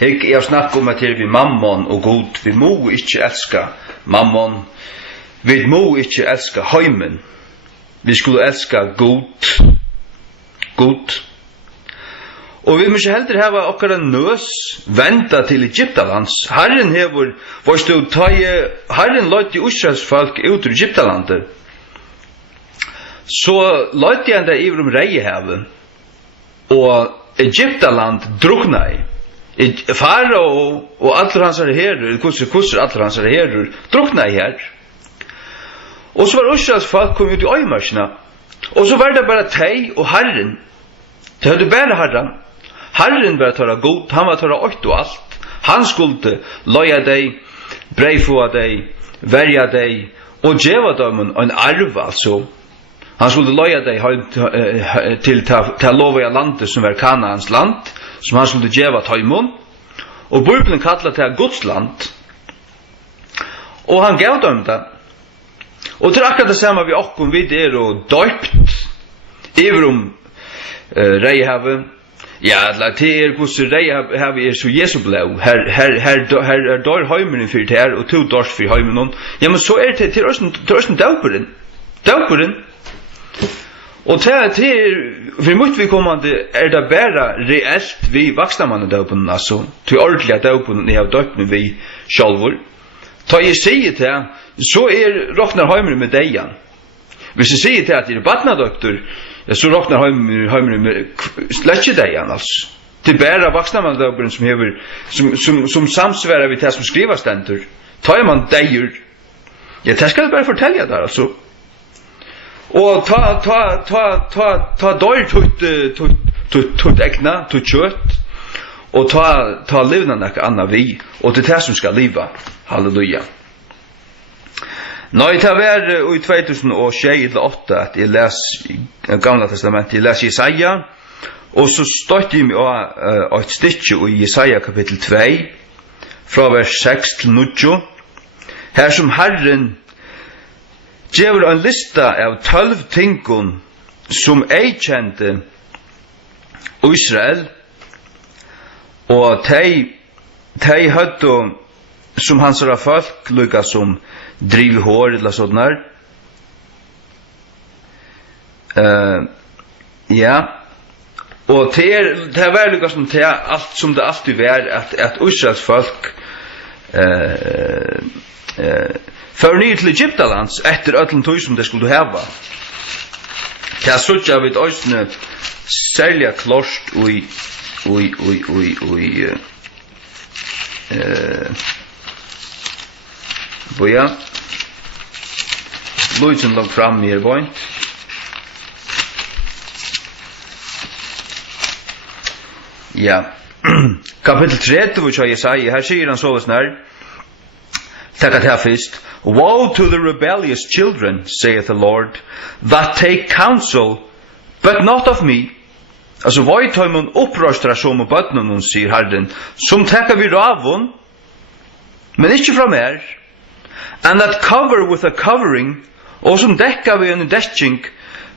Jeg snakker om at her vi mammon og god, vi må ikke elska mammon, vi må ikke elska heimen, vi skulle elska god. Og vi må ikke heller hava okkara nøs venda til Egyptalands. Herren hever, varst du Herren løyt i Israels folk ut ur Egyptalandet. Så løyt han der iver Reihavet, og Egyptaland druknei. Farao og alle hans herrer, kusser alle hans herrer, druknei her. Og så var Israels folk kom ut i øymarsina, og så var det bare teg og Herren. Det hadde bare Herren. Herren var tåra god, han var tåra åkt og alt. Han skulle løya deg, breifua deg, verja deg, og djeva dem en arv, altså. Han skulle løya deg til lova landet som var Kanaans land, som han skulle djeva taimon, og Bibelen kallar det Guds land. Og han gav dem det. Og det akkurat det samme vi okkom vid og døypt, iver Reihavet. Ja, det hos Reihavet så Jesu blå. Her dør heimeren for det her, og to dørs for heimeren. Ja, men så det til Østen døperen. Og for mot vi kommande det bare reelt vi vaksnamanne døpen, altså, til ordentlige døpen jeg har døpt vi sjalvor. Ta jeg sier til, så råknar heimeren med deian. Hvis jeg sier til at det badnadøkter, så råknar heimeren med sletje deian, altså. Det bare vaksnamanne døpen som samsværer vi til som skrivastendur. Ta man deier. Ja, det skal jeg bare fortelle der, altså. Og ta dør tutt ekna, tutt kjøtt, og ta livna nek anna vi, og det er det som skal liva. Halleluja. Nå, det var i 2008 at jeg les i Gamla Testamentet, jeg les Jesaja, og så støtte jeg meg av et stykke i Jesaja kapittel 2, fra vers 6 til 9, her som Herren gjever en lista av 12 tingon som ei kjente Israel, og tei høtto som hans folk lukka som driv hår eller sånn her. Ja, og det var lukka som alt som det alltid var at Israels folk för ny till Egyptalands efter öllum tøy som det skulle hava. Det suttja vid øysne særlig klost boja Luisen låg fram i point. Ja. Kapitel 30 hvor jeg sier, her sier han så snart. Takk at her først. Woe to the rebellious children, saith the Lord, that take counsel, but not of me. Altså, voi tar man opprøstra som og bøtnen, sier Herren, som tekka vi ravun, men ikke fra mer, and that cover with a covering, og som dekka vi en dekking,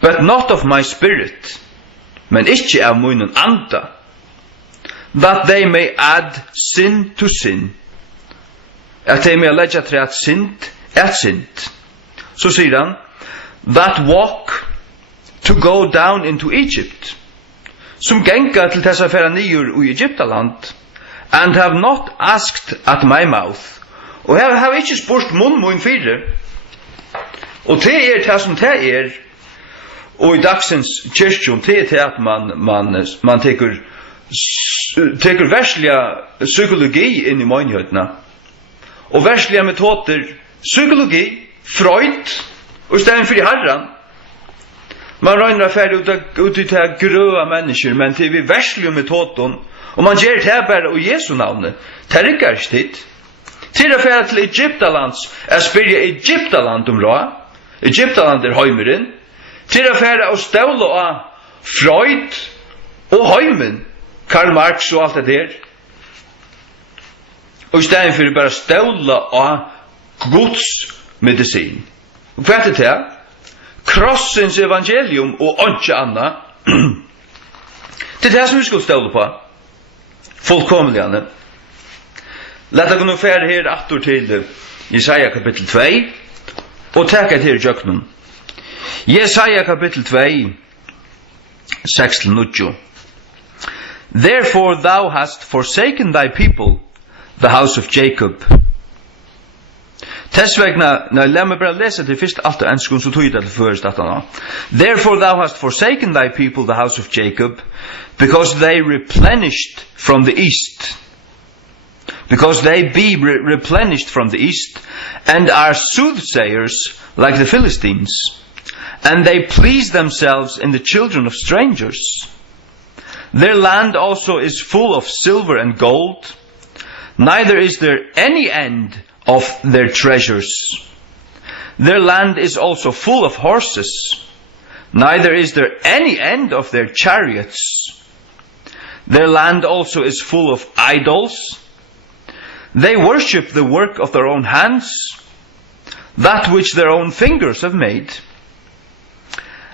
but not of my spirit, men ikke av munnen anda, that they may add sin to sin, at de may legge til at synd er synd. Så sier han, that walk to go down into Egypt, som genga til tessa færa nyer i Egyptaland, and have not asked at my mouth, og have ikke spurt mun fire, og det det som det og i dagsens kyrkjon, det at man teker versliga psykologi inn i møgnhøytna, og versliga metoder, psykologi, Freud, og stedet for Herren. Man røyner ferdig ut i til grøa mennesker, men til vi verslige metoden, og man gjør det bare i Jesu navnet, det rikker ikke dit. Til å fære til Egyptalands, jeg spør Egyptaland om råd, Egyptaland heimeren, til å fære og ståle av Freud og heimen, Karl Marx og alt det der. Og i stedet for bare ståle av Guds medisin. Og hva det til? Krossens evangelium og ikke annet. Det det som vi skulle ståle på. Fullkomligane. Låt oss nu färd här åter till Jesaja kapitel 2 och täcka till jöknun. Jesaja kapitel 2 6-9. Therefore thou hast forsaken thy people, the house of Jacob. Tessvegna, låt mig bara läsa till först allt enskon så tog det till först att han. Therefore thou hast forsaken thy people, the house of Jacob, because they replenished from the east. Because they be replenished from the east, and are soothsayers like the Philistines, and they please themselves in the children of strangers. Their land also is full of silver and gold, neither is there any end of their treasures. Their land is also full of horses, neither is there any end of their chariots. Their land also is full of idols. They worship the work of their own hands, that which their own fingers have made.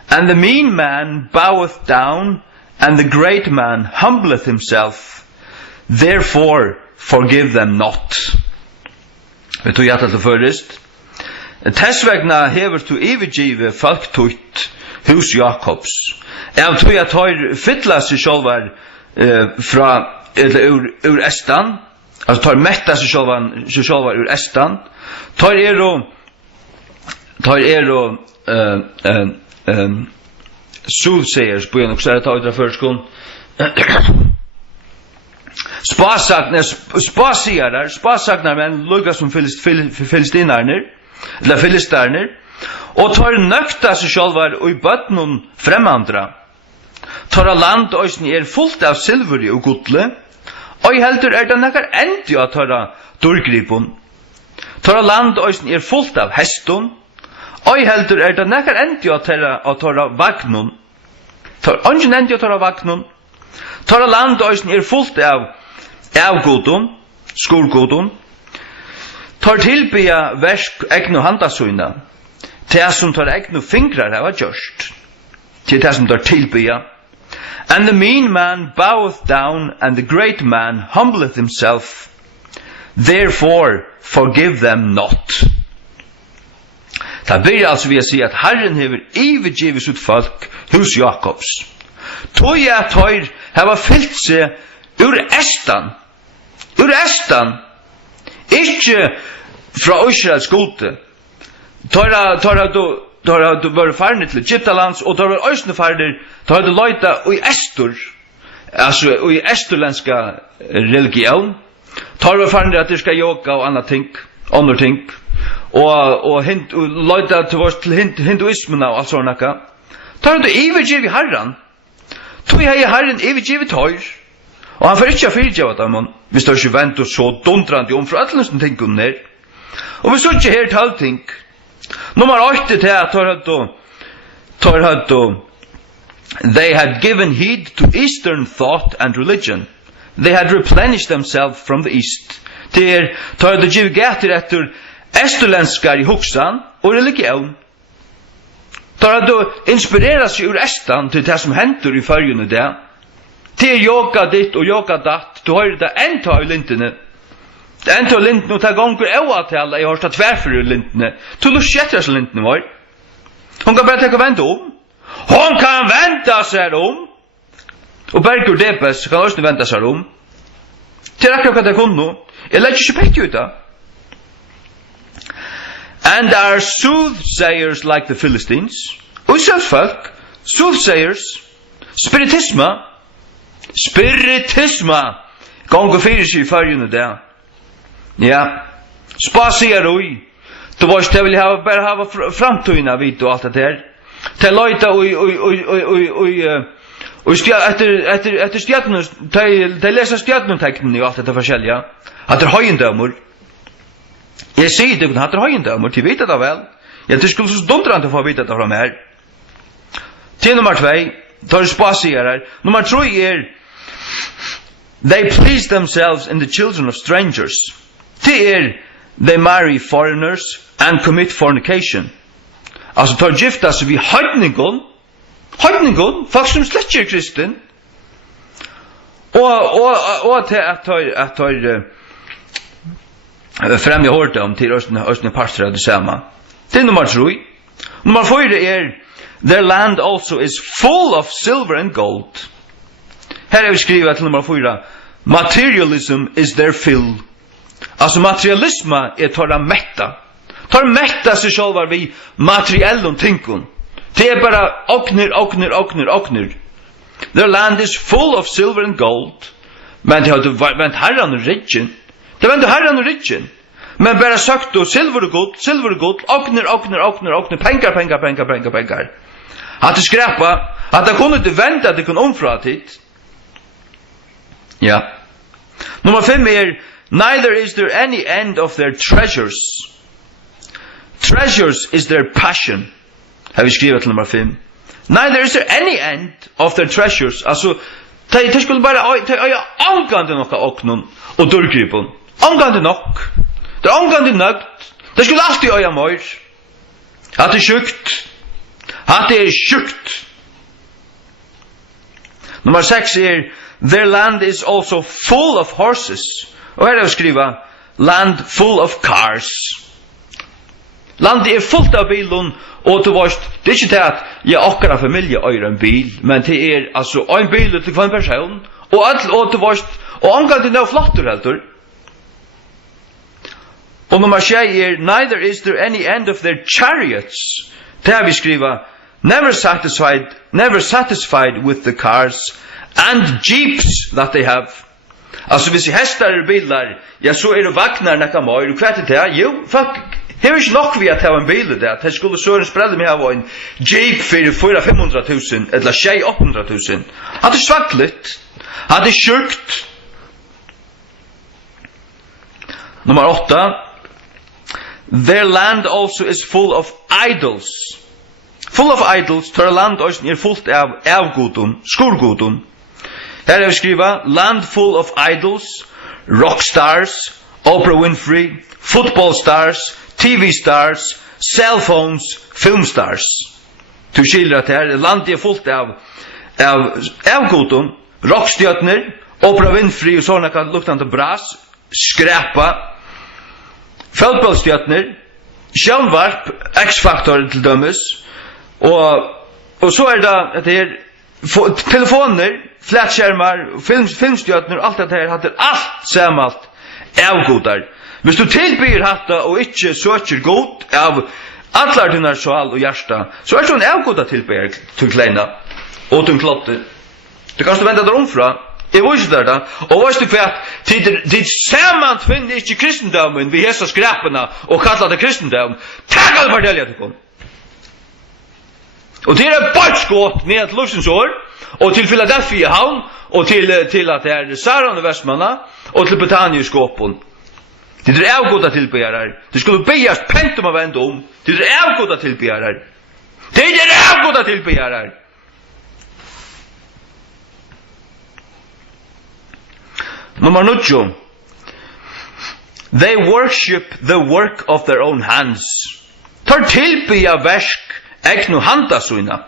And the mean man boweth down, and the great man humbleth himself. Therefore forgive them not. Vi tog hjärtat till förrest. Tessvegna hever tu ivergive folk tutt hus Jakobs. Jag tror jag tar fylla sig själva fra ur Estan. Alltså tar mätta sig själva ur Estan. Tar soothsayers på en och så är det förskon. Spasagnar men lugga som filistinarner eller filistarner och tar nökta sig själva och i bötnon främmandra. Tar land ösni fullt av silver och gudle. Og heldur det nekkar endi at tørra dårgripun. Tørra land øysen fullt av heston. Og heldur det nekkar endi at tørra vagnun. Ongen endi at tørra vagnun. Tørra land øysen fullt av avgodun, skolgodun. Tør tilbya versk egnu handasøyna. Til som tør egnu fingrar hava gjørst. Til det som tør tilbya. And the mean man boweth down, and the great man humbleth himself. Therefore forgive them not. Det blir altså vi å si at Herren hever ivergivet sitt folk hos Jakobs. Tog jeg at høyr hava fyllt seg ur Estan. Ur Estan. Ikke fra Israels gode. Tar du var farne til Egyptalands, og tar var øysne farne, tar du løyta i Estur, altså i esturlandska religion, tar var farne at du skal yoga og andre ting, og løyta til hinduismen og alt sånn akka. Tar du ivergiv i Herren, tog jeg i Herren ivergiv i tøyr, og han får ikke fyrtjava dem, hvis du ikke vent og så dundrandi fra atlensen tingene her. Og hvis du ikke her til allting, Nummer 8 til at they had given heed to Eastern thought and religion. They had replenished themselves from the East. Tar det giv gater etter esterlenskar i hoksan og religion. Tar det inspirera seg ur Estan til det som henter i fyrjene der. Til yoga ditt og yoga datt. Du har det enda i lintene. Det enda lintene og ta gonger evatall jeg har tatt tverfer i lintene. Til å skjetter seg lintene var. Hon kan bare tenke vente om. Hon kan vente seg om. Og Bergur Debes kan også vente seg om. Til akkurat hva det kunne. Jeg legger ikke pekk ut da. And are soothsayers like the Philistines. Utsøvsfolk. Soothsayers. Spiritisma. Gonger fyrir seg i fyrjene der. Ja, spasier ui. Du varst det vil bare hava framtøyna vidt og alt det her. Til løyta etter stjärnum, til lesa stjärnumteknen og alt det forskjellige. At det høyendømur. Jeg sier det, at det høyendømur, til vita det vel. Jeg skulle så dundrant å få vita det fra meg her. Til nummer 2, tar spasier her. Nummer 3 they please themselves in the children of strangers. They marry foreigners and commit fornication. Altså tar gifta seg vi høydningon, folk som slett ikke kristen, og til at tar främja hårt om till östne pastor det samma. Det nummer 3. Nummer 4 their land also is full of silver and gold. Här vi skriver till nummer 4. Materialism is their fill. Alltså materialisma torra mätta. Tar mätta sig själva vi materiellum tinkun. Det är bara okner. Their land is full of silver and gold. Men det har vänt herran och richen. Det vänt herran och richen. Men bara sagt då silver och guld, okner, pengar. Att det skräpa, att det kunde inte vänta att det kunde omfra hit. Ja. Nummer 5 neither is there any end of their treasures. Treasures is their passion. Har vi skrivit till nummer 5. Neither is there any end of their treasures. Alltså, det skulle bara angående nokka oknon och dörrgripon. Angående nok. Det angående nögt. Det skulle alltid öja mör. Att det sjukt. Att det sjukt. Nummer 6 their land is also full of horses. Och här har vi skriva land full of cars. Landet fullt av bilen och du vet, det är inte att jag åker familj och en bil, men det alltså en bil till en person och du vet, och angår det nå flottur helt. Och nummer 6 neither is there any end of their chariots. Där vi skriva never satisfied with the cars and jeeps that they have. Alltså hvis hästar och bilar, ja så det vagnar näka mer och kvart det jo fuck. Det är inte nog vi att ha en bil där. Det skulle så en sprälla med ha en jeep för 500,000 eller 800,000. Att det svackligt. Att det sjukt. Nummer 8. Their land also is full of idols. Full of idols. Tar land är fullt av avgodon, skurgodon. Här är vi skriva land full of idols, rock stars, Oprah Winfrey, football stars, TV stars, cell phones, film stars. Du skildrar att det här landet är fullt av godon, rockstjärnor, Oprah Winfrey och sådana kan luktande bras, skräpa, fotbollsstjärnor, självvarp, X-faktor till dömes, och så är det att det är telefoner, flatskärmar, filmstjärnor, allt det här hade allt sammalt avgodar. Hvis du tilbyr hatta og ikke søker god av allar dina sjal og hjärsta, så er det en avgoda tilbyr til kleina og til klotte. Det kan du venda der omfra. Jeg viser der da. Og veist du hva? Tid saman finner ikke kristendommen vi hesa skrapena og kallar det kristendom. Takk alle fortelja til kom. Og til barskått ned til Luxens år, og til Philadelphia havn, og til at det er Saran og Vestmanna, og til Betania skåpen. Det är avgoda tillbedjare. Det skulle bejas pent om att vända om. Det är avgoda tillbedjare. Det är avgoda tillbedjare. Nummer 9. They worship the work of their own hands. Tar tillbedja verk ägnu handa sina.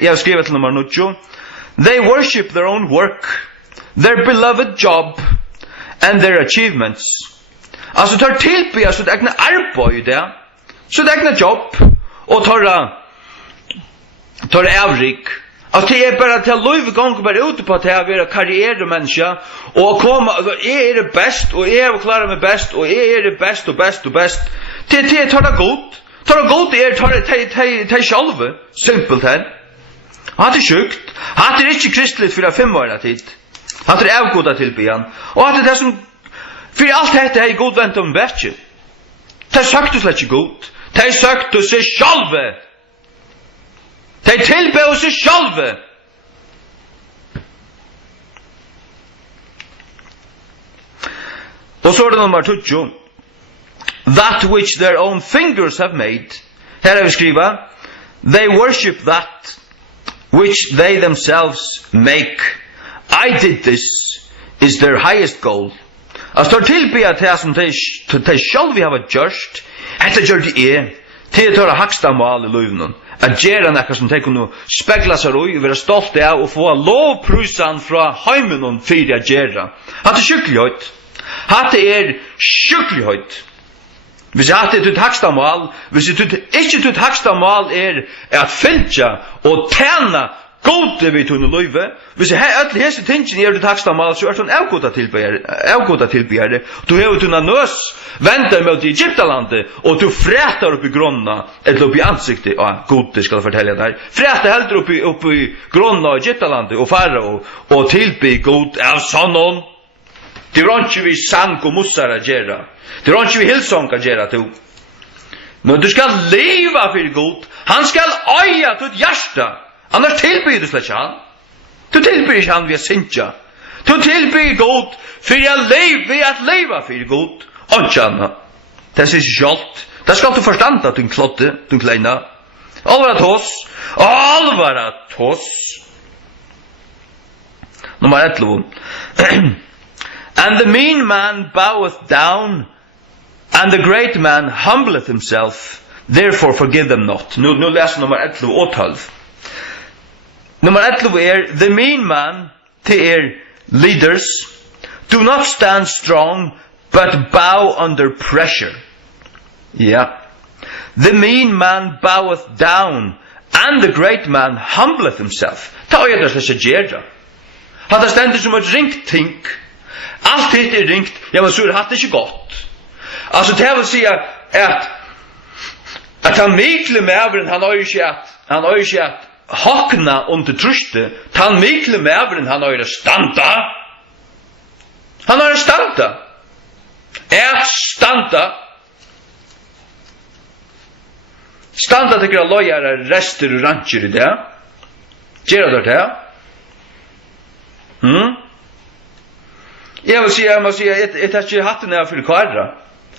Jag har skrivit till nummer 9. They worship their own work, their beloved job, and their achievements. Alltså tar tillbya så det egna arbete, så det egna jobb, och tar avrik. Alltså det är bara till löv gång bara ute på att jag vill karriärmänniska och komma, är det bäst och är klara mig bäst och är det bäst och bäst och bäst. Det tar det gott. Tar det gott tar själva, simpelt här. Han är sjukt. Han är inte kristligt för 5 år tid. Han är avgoda tillbyan. Och att det som för allt detta är god vänt om bättre. Det är sagt du släck god. Det är sagt du sig själva. Det är tillbe sig själva. Och så är det nummer 20. That which their own fingers have made. Här har vi skriva. They worship that which they themselves make. I did this is their highest goal. Att står tillbe att det som de själva har gjort, att det gör det till att högsta mål i livet. Att göra något som de kunde spegla sig i och vara stolta av och få lovprisan från hemmen för att göra. Att det är skickligt. Hatt sjuklig høyt. Hvis jeg hatt et haksta mål, hvis jeg ikke et haksta mål at fylja og tjena gode vi tunne løyve, hvis jeg har alle hese tingene et haksta mål, så hun avgåta tilbygere. Du har tunna nøs, venter mot Egyptalandet, og du fretar opp i grunna, eller opp i ansiktet, gode skal jeg fortelle deg, fretar heldur opp i grunna Egyptalandet, og farao, og tilbyg god av sånn. Det var ikke vi sang og mussar a gjerra. Det var ikke vi hilsong a gjerra to. Men du skal leva for god. Han skal øya til hjärsta. Annars tilbyr du slett ikke han. Du tilbyr ikke han via sintja. Du tilbyr god for at leva for god. Ikke anna. Det sier ikke alt. Det skal du forstanda, din klotte, din kleina. Alvara tås. Nummer 11. And the mean man boweth down, and the great man humbleth himself, therefore forgive them not. Nu läser nummer 11 og 12. Nummer 11 the mean man, til leaders, do not stand strong, but bow under pressure. Yeah. The mean man boweth down, and the great man humbleth himself. Ta og det slik gjerra. Hatt stendur som et ringt ting. Allt det ringt, men så hatt det ikke godt. Altså, det vil si at han mikle mæveren, han har ikke at hakna under truste, han mikle mæveren, han har standa. Han har standa. Standa. Standa til å løyere rester og rancher i det. Gjør det det? Jeg må si, jeg tar ikke hatten her for kvarra.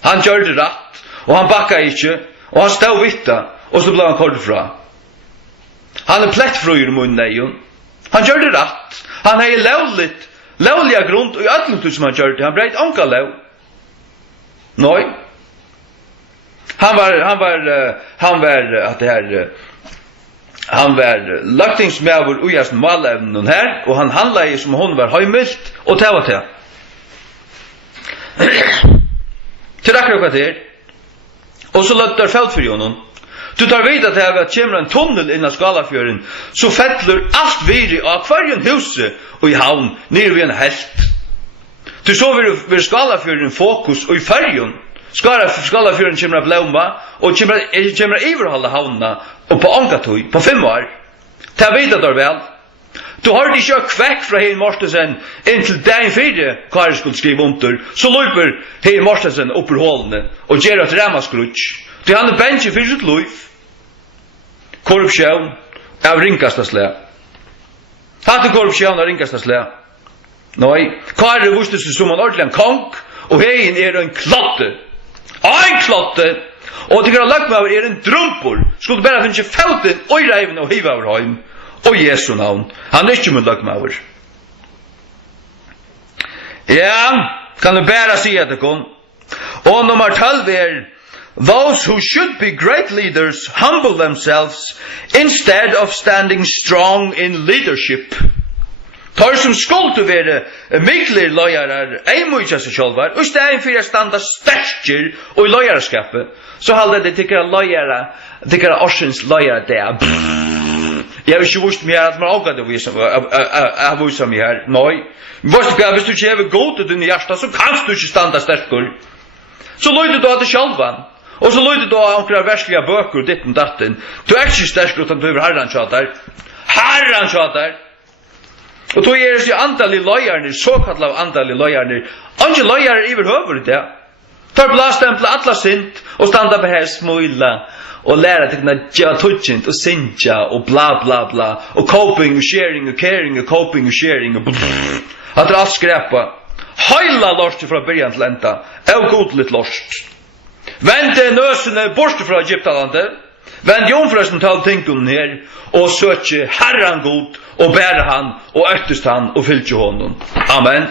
Han gjør det rett, og han bakka ikke, og han stod vitta, og så ble han kort fra. Han plettfrøyr i munnen. Han gjør det rett. Han har lovliga grunn, og i ødelt som han gjør det. Han breit anka lov. Nei. Han var lagtingsmæver ujast malevnen her, og han handla i som hon var høymylt, og det var til. Til akkurat hva det og så løtter felt for honom. Du tar vid at det er at kommer en tunnel innan Skalafjøren, så fettler alt viri av hverjen huset og i havn, nere ved en helt. Du så vil Skalafjøren fokus og i fergen. Skalafjøren kommer av Blauma, og kommer av Iverhalda havna, og på Ankatøy, på 5 år. Ta vid at det er vel. Du har ikke kvekk fra Heil Mortensen inntil dagen 4 Kari skulle skrive under, så løper Heil Mortensen opp ur hålene og gjør et ramaskrutsj. Det han bensje for sitt liv. Korrupsjon av ringkasta slag. Hatt korrupsjon av ringkasta slag. Nei, Kari visste seg som en ordentlig kong, og Heil en klotte. En klotte! Og det kan ha lagt meg en drumpor. Skulle bare finne foten og reiven og hiva over heim. Og Jesu navn. Han ikke mun lagmaur. Ja, kan du bare si at det kom. Og nummer 12 those who should be great leaders humble themselves instead of standing strong in leadership. Tar som skulle være mikler løyarar, ei mykja seg sjálvar, og stedet for å standa sterkir og i løyarskapet, så halde det tykkara løyara, tykkara orsens løyara det. Jeg har ikke vist meg her at man avgatt det jeg viser meg her. Nei. Hvis du ikke hever god til dine hjärsta, så kan du ikke standa sterkur. Så løyde du av det sjalvan. Og så løyde du av akkurat verslige bøker, ditten datten. Du ikke sterkur utan du hever herran tjatar. Herran tjatar! Og då det sig antall i løyarnir, såkallt av antall i løyarnir. Ange løyarnir iver høver det. Tar blastempla alla sint, og standa på her smuila. Og læra til kunna gjøre tutsint og sinja og bla bla bla og coping og sharing og caring og coping og sharing og at det er alt skrepa heila lorst fra byrjan til enda og godligt lorst vende nøsene bort fra Egyptalandet vende jomfrøsten til tingene her og søkje herran god og bære han og øktest han og fylltje honom. Amen.